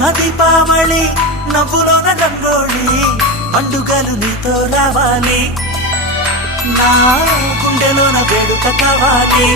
కళ్ళలోన దీపావళి నవ్వులోన రంగోళి పండుగలు నీతో రావాలి నా గుండెలోన వేడుక కావాలి